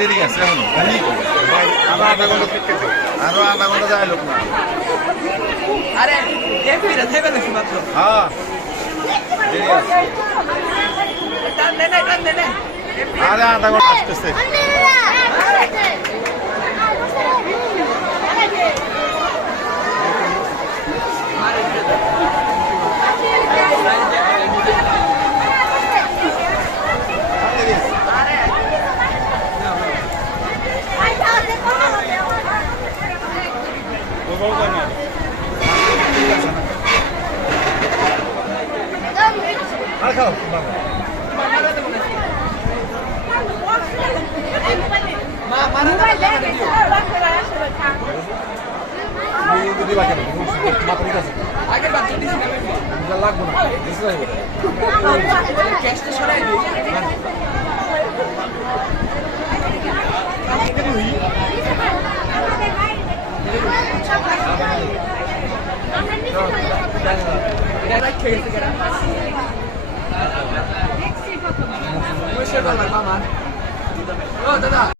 দেরি আছে এখনো আরো আধা ঘন্টা টিকে আরো আধা ঘন্টা যায় লোক না আরে ফিরে যাবে নাকি মাত্র হ্যাঁ দেরি আছে টান দে আরে আধা ঘন্টা আসতেছে আর খাও আগের বাচ্চা দিছি না লাগবো না ক্যাশটা সরাই দিই মামা ও দাদা